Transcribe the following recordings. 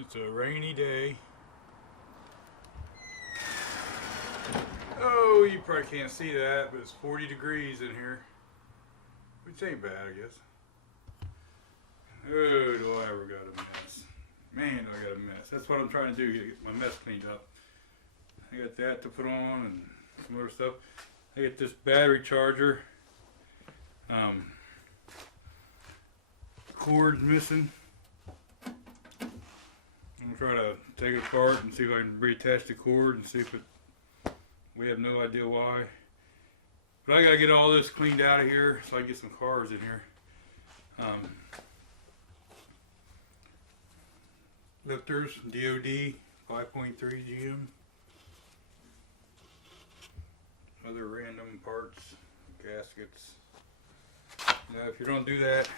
It's a rainy day. Oh, you probably can't see that, but it's 40 degrees in here. Which ain't bad, I guess. Oh, do I ever got a mess. Man, do I got a mess. That's what I'm trying to do, get my mess cleaned up. I got that to put on and some other stuff. I got this battery charger. Cord's missing. I'm gonna try to take it apart and see if I can reattach the cord and see if it, we have no idea why. But I gotta get all this cleaned out of here so I can get some cars in here. Lifters, DOD, 5.3 GM. Other random parts, gaskets. Now, if you don't do that,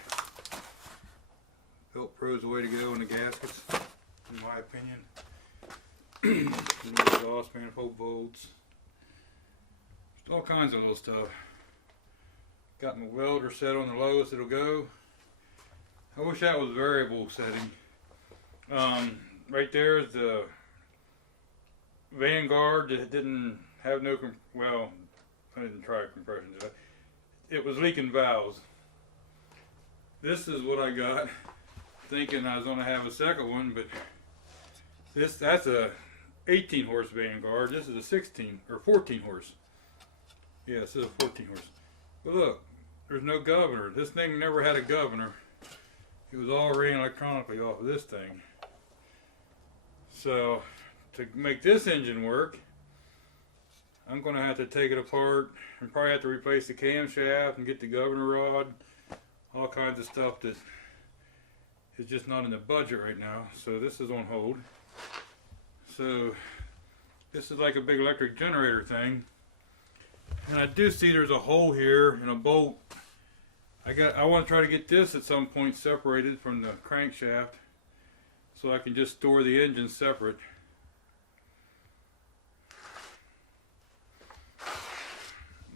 Velcro's the way to go in the gaskets, in my opinion. Exhaust manifold bolts. Just all kinds of little stuff. Got my welder set on the lowest it'll go. I wish that was variable setting. Right there is the Vanguard that didn't have no, well, I didn't try compression, did I? It was leaking valves. This is what I got, thinking I was going to have a second one, but that's a 18 horse Vanguard. This is a 16 or 14 horse. Yeah, this is a 14 horse. But look, there's no governor. This thing never had a governor. It was all ran electronically off of this thing. So to make this engine work, I'm going to have to take it apart and probably have to replace the camshaft and get the governor rod. All kinds of stuff that is just not in the budget right now. So this is on hold. So this is like a big electric generator thing. And I do see there's a hole here and a bolt. I want to try to get this at some point separated from the crankshaft so I can just store the engine separate.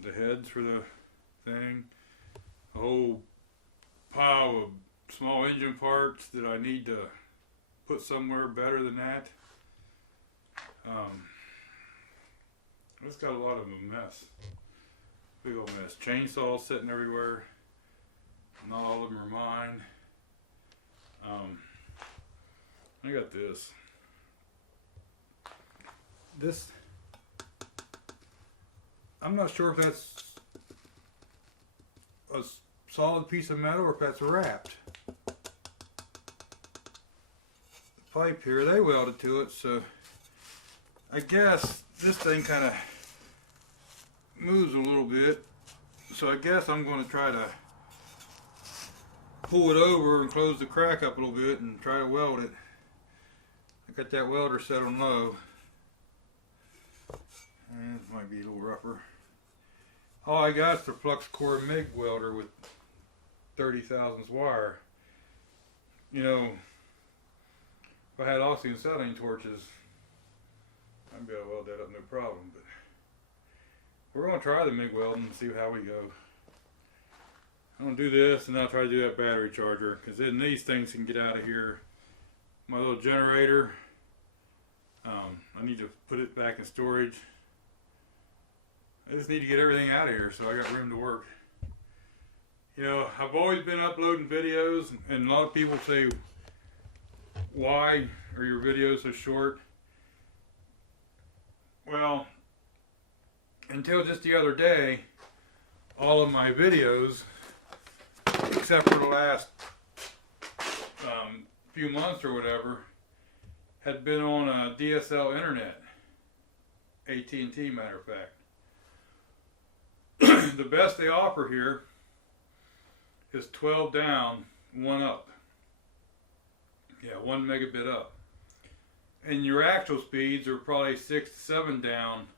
The heads for the thing. A whole pile of small engine parts that I need to put somewhere better than that. It's got a lot of a mess. Big old mess. Chainsaws sitting everywhere. Not all of them are mine. I got this. This, I'm not sure if that's a solid piece of metal or if that's wrapped. The pipe here, they welded to it, so I guess this thing kind of moves a little bit. So I guess I'm going to try to pull it over and close the crack up a little bit and try to weld it. I got that welder set on low. And it might be a little rougher. All I got is the flux core MIG welder with 30 thousandths wire. You know, if I had oxyacetylene torches, I'd be able to weld that up no problem. But we're going to try the MIG welding and see how we go. I'm going to do this and I'll try to do that battery charger, because then these things can get out of here. My little generator, I need to put it back in storage. I just need to get everything out of here so I got room to work. You know, I've always been uploading videos, and a lot of people say, why are your videos so short? Well, until just the other day, all of my videos, except for the last few months or whatever, had been on a DSL internet, AT&T matter of fact. The best they offer here is 12 down, 1 up. Yeah, 1 megabit up. And your actual speeds are probably 6 to 7 down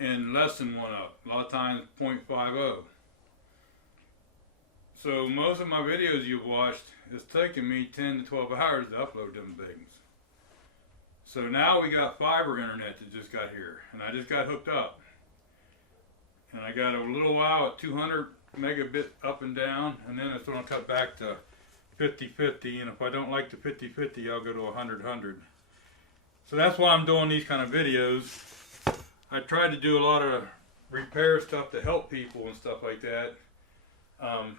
and less than 1 up. A lot of times 0.50. So most of my videos you've watched, it's taking me 10 to 12 hours to upload them things. So now we got fiber internet that just got here, and I just got hooked up. And I got a little while at 200 megabit up and down, and then it's going to cut back to 50-50, and if I don't like the 50-50, I'll go to 100-100. So that's why I'm doing these kind of videos. I tried to do a lot of repair stuff to help people and stuff like that.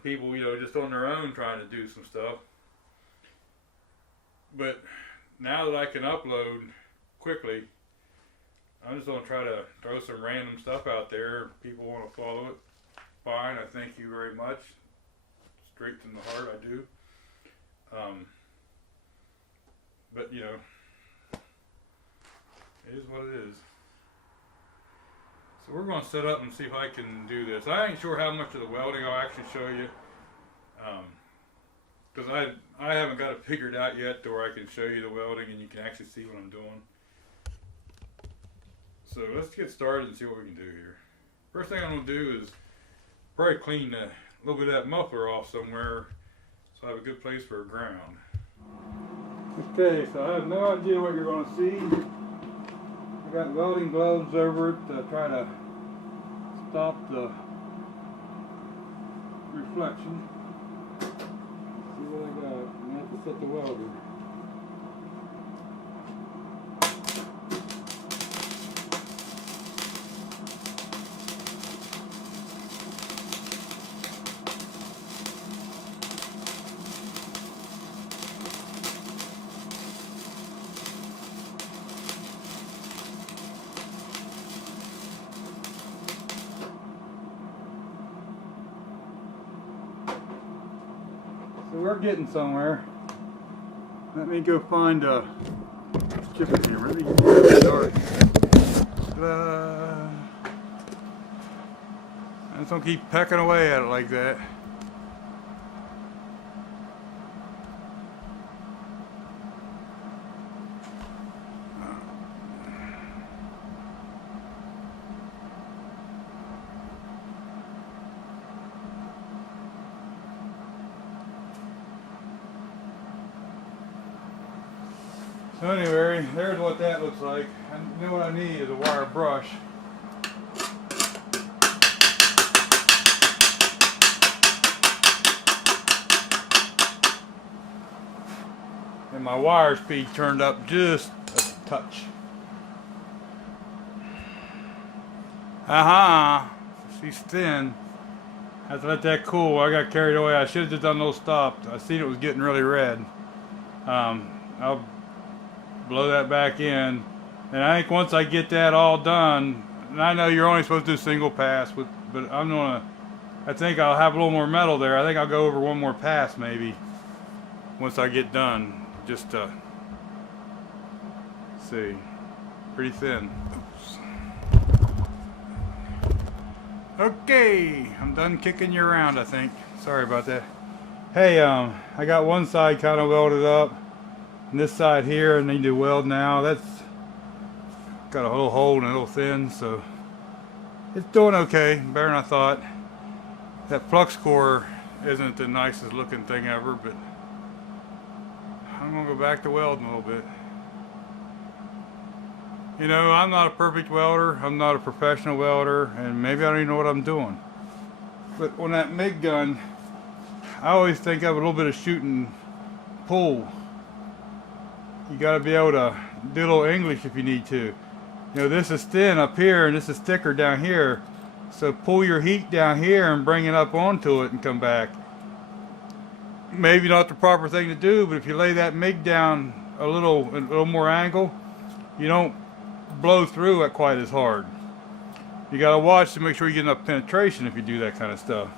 People, you know, just on their own trying to do some stuff. But now that I can upload quickly, I'm just going to try to throw some random stuff out there. If people want to follow it, fine. I thank you very much. Straight from the heart, I do. But, you know, it is what it is. So we're going to set up and see if I can do this. I ain't sure how much of the welding I'll actually show you. Because I haven't got it figured out yet to where I can show you the welding and you can actually see what I'm doing. So let's get started and see what we can do here. First thing I'm going to do is probably clean a little bit of that muffler off somewhere so I have a good place for a ground. Okay, so I have no idea what you're going to see. I got welding gloves over it to try to stop the reflection. See what I got. I have to set the welder. So we're getting somewhere. Let me go find a chicken here. Let me get it dark. I just don't keep pecking away at it like that. So anyway, there's what that looks like. I know what I need is a wire brush. And my wire speed turned up just a touch. She's thin. I have to let that cool. I got carried away. I should have just done those stopped. I seen it was getting really red. I'll blow that back in, and I think once I get that all done, and I know you're only supposed to do single pass, but I think I'll have a little more metal there. I think I'll go over one more pass maybe once I get done, just to see. Pretty thin. Oops. Okay, I'm done kicking you around, I think. Sorry about that. Hey, I got one side kind of welded up. And this side here, I need to weld now. That's got a little hole and a little thin, so it's doing okay, better than I thought. That flux core isn't the nicest looking thing ever, but I'm gonna go back to welding a little bit. You know, I'm not a perfect welder, I'm not a professional welder, and maybe I don't even know what I'm doing. But on that MIG gun, I always think of a little bit of shoot and pull. You got to be able to do a little English if you need to. You know, this is thin up here and this is thicker down here. So pull your heat down here and bring it up onto it and come back. Maybe not the proper thing to do, but if you lay that MIG down a little more angle, you don't blow through it quite as hard. You got to watch to make sure you get enough penetration if you do that kind of stuff.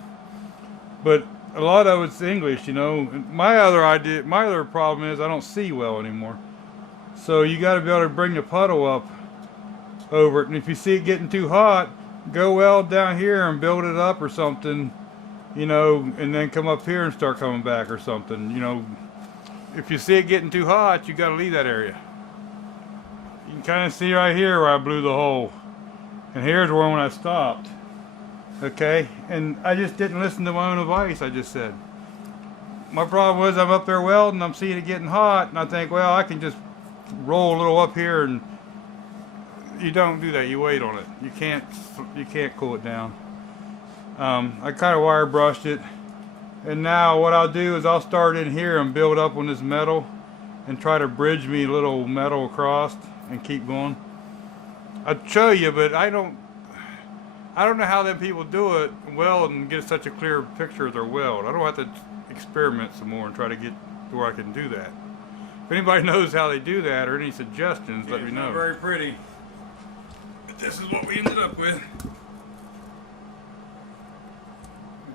But a lot of it's English, you know. My other problem is I don't see well anymore. So you got to be able to bring the puddle up over it. And if you see it getting too hot, go weld down here and build it up or something, you know, and then come up here and start coming back or something. You know, if you see it getting too hot, you got to leave that area. You can kind of see right here where I blew the hole. And here's where when I stopped. Okay, and I just didn't listen to my own advice. I just said, my problem was I'm up there welding, I'm seeing it getting hot, and I think, well, I can just roll a little up here, and you don't do that. You wait on it. You can't cool it down. I kind of wire brushed it, And now what I'll do is I'll start in here and build up on this metal and try to bridge me a little metal across and keep going. I'd show you, but I don't know how them people do it weld and get such a clear picture of their weld. I don't have to experiment some more and try to get to where I can do that. If anybody knows how they do that or any suggestions, let me know. It's not very pretty, but this is what we ended up with.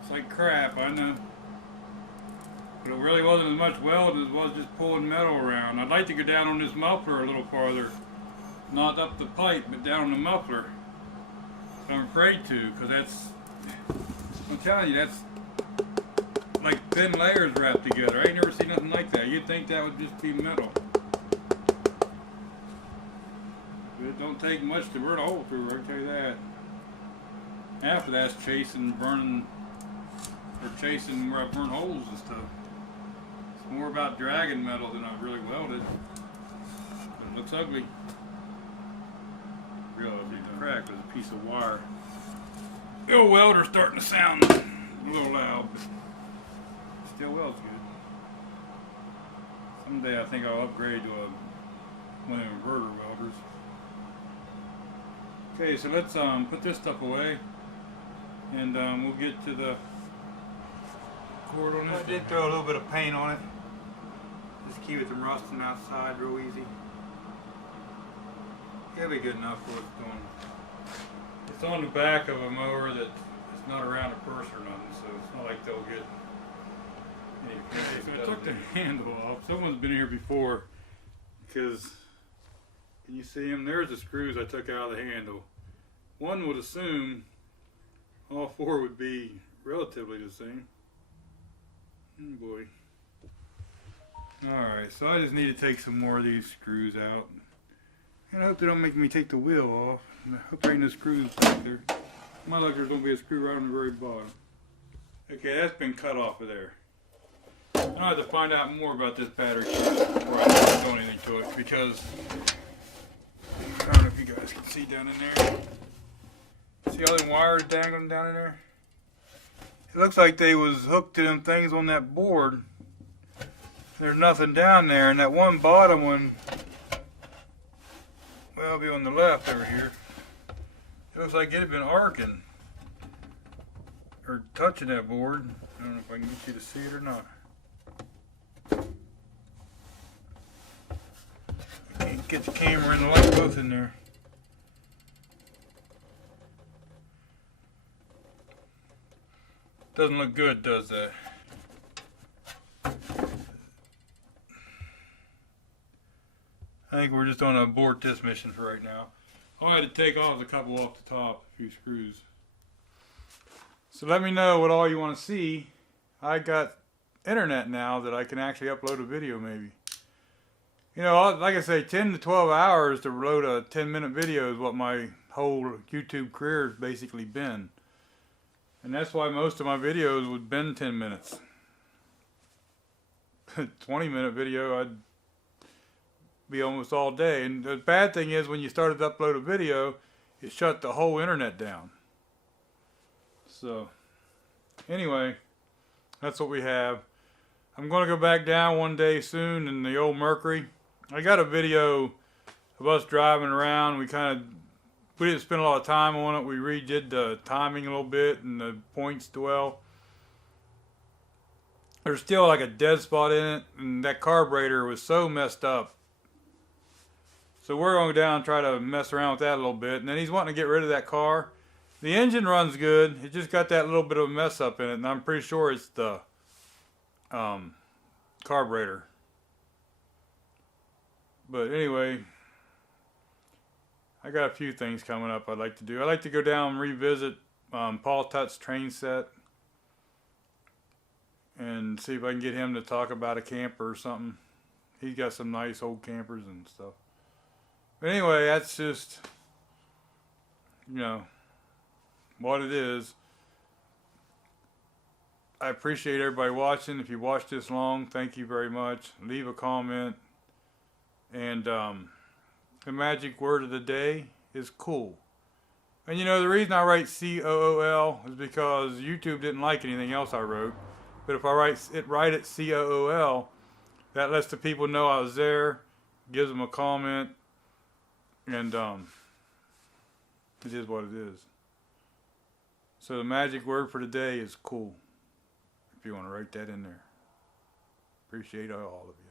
It's like crap, I know. But it really wasn't as much welding as it was just pulling metal around. I'd like to go down on this muffler a little farther. Not up the pipe, but down on the muffler. I'm afraid to, because that's, I'm telling you, that's like thin layers wrapped together. I ain't never seen nothing like that. You'd think that would just be metal. But it don't take much to burn a hole through, I can tell you that. Half of that's chasing, burning, or chasing where I burn holes and stuff. It's more about dragging metal than I've really welded. But it looks ugly. Real ugly. The crack was a piece of wire. The old welder's starting to sound a little loud, but still welds good. Someday I think I'll upgrade to one of them inverter welders. Okay, so let's put this stuff away, and we'll get to the cord on this. I did throw a little bit of paint on it. Just keep it from rusting outside real easy. It'll be good enough for what it's doing. It's on the back of a mower that it's not around a purse or nothing, so it's not like they'll get any. So I took the handle off. Someone's been here before, because can you see them? There's the screws I took out of the handle. One would assume all four would be relatively the same. Oh boy. Alright, so I just need to take some more of these screws out. And I hope they don't make me take the wheel off. I hope there ain't no screws back there. My luck, there's going to be a screw right on the very bottom. Okay, that's been cut off of there. I have to find out more about this battery before I do anything to it, because I don't know if you guys can see down in there. See all them wires dangling down in there? It looks like they was hooked to them things on that board. There's nothing down there, and that one bottom one, well, it'll be on the left over here. It looks like it had been arcing or touching that board. I don't know if I can get you to see it or not. I can't get the camera and the light both in there. Doesn't look good, does that? I think we're just going to abort this mission for right now. All I had to take off is a couple off the top, a few screws. So let me know what all you want to see. I got internet now that I can actually upload a video maybe. You know, like I say, 10 to 12 hours to load a 10-minute video is what my whole YouTube career has basically been. And that's why most of my videos would been 10 minutes. 20-minute video, I'd be almost all day. And the bad thing is, when you started to upload a video, it shut the whole internet down. So, anyway, that's what we have. I'm going to go back down one day soon in the old Mercury. I got a video of us driving around. We didn't spend a lot of time on it. We redid the timing a little bit and the points well. There's still like a dead spot in it, and that carburetor was so messed up. So we're going to go down and try to mess around with that a little bit. And then he's wanting to get rid of that car. The engine runs good. It just got that little bit of a mess up in it, and I'm pretty sure it's the carburetor. But anyway, I got a few things coming up I'd like to do. I'd like to go down and revisit Paul Tutt's train set and see if I can get him to talk about a camper or something. He's got some nice old campers and stuff. But anyway, that's just, you know, what it is. I appreciate everybody watching. If you watched this long, thank you very much. Leave a comment. And the magic word of the day is cool. And you know, the reason I write COOL is because YouTube didn't like anything else I wrote. But if I write it COOL, that lets the people know I was there, gives them a comment, and it is what it is. So the magic word for today is cool. If you want to write that in there. Appreciate all of you.